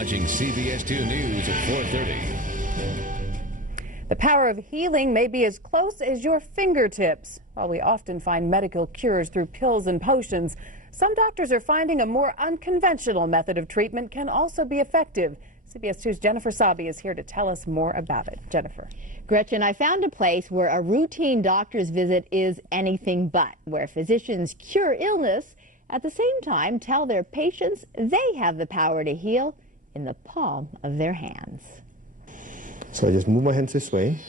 watching CBS 2 News at 4:30. The power of healing may be as close as your fingertips. While we often find medical cures through pills and potions, some doctors are finding a more unconventional method of treatment can also be effective. CBS 2's Jennifer Sabi is here to tell us more about it. Jennifer. Gretchen, I found a place where a routine doctor's visit is anything but, where physicians cure illness, at the same time tell their patients they have the power to heal in the palm of their hands. So I just move my hands this way.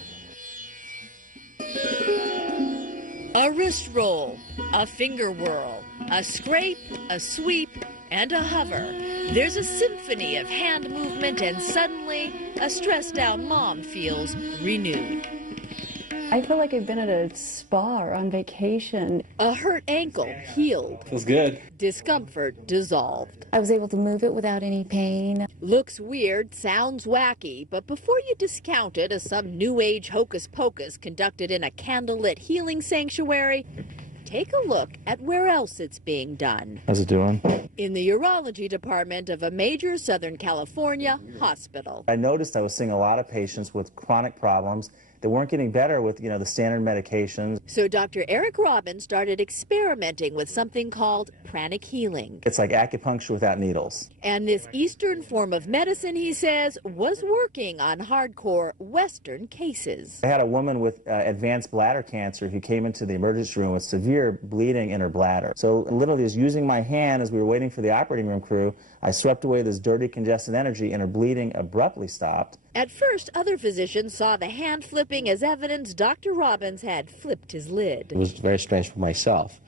A wrist roll, a finger whirl, a scrape, a sweep, and a hover. There's a symphony of hand movement, and suddenly a stressed out mom feels renewed. I feel like I've been at a spa or on vacation. A hurt ankle healed. Feels good. Discomfort dissolved. I was able to move it without any pain. Looks weird, sounds wacky, but before you discount it as some new age hocus pocus conducted in a candlelit healing sanctuary, take a look at where else it's being done. How's it doing? In the urology department of a major Southern California hospital. I noticed I was seeing a lot of patients with chronic problems that weren't getting better with, the standard medications. So Dr. Eric Robbins started experimenting with something called Pranic healing. It's like acupuncture without needles. And this Eastern form of medicine, he says, was working on hardcore Western cases. I had a woman with advanced bladder cancer who came into the emergency room with severe bleeding in her bladder. So literally just using my hand as we were waiting for the operating room crew, I swept away this dirty, congested energy and her bleeding abruptly stopped. At first, other physicians saw the hand flipping as evidence Dr. Robbins had flipped his lid. It was very strange for myself.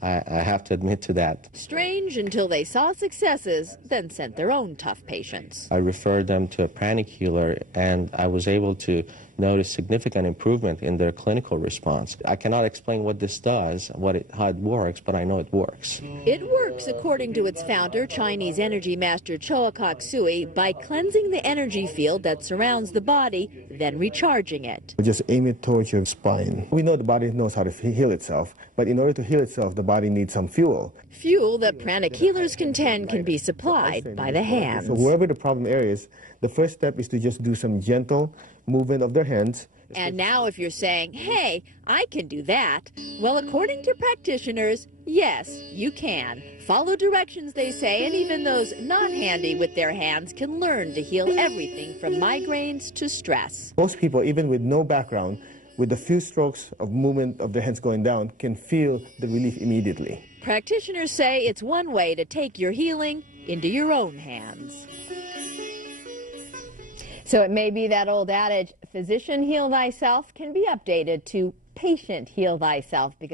I have to admit to that. Strange until they saw successes, then sent their own tough patients. I referred them to a pranic healer, and I was able to notice significant improvement in their clinical response. I cannot explain what this does, how it works, but I know it works. It works, according to its founder, Chinese energy master Choa Kok Sui, by cleansing the energy field that surrounds the body, then recharging it. We just aim it towards your spine. We know the body knows how to heal itself, but in order to heal itself, the body needs some fuel. Fuel that pranic healers contend can be supplied by the hands. So wherever the problem area is, the first step is to just do some gentle movement of their hands. And now if you're saying, hey, I can do that, well, according to practitioners, yes, you can. Follow directions, they say, and even those not handy with their hands can learn to heal everything from migraines to stress. Most people, even with no background, with a few strokes of movement of their hands going down, can feel the relief immediately. Practitioners say it's one way to take your healing into your own hands. So it may be that old adage, physician heal thyself, can be updated to patient heal thyself. Because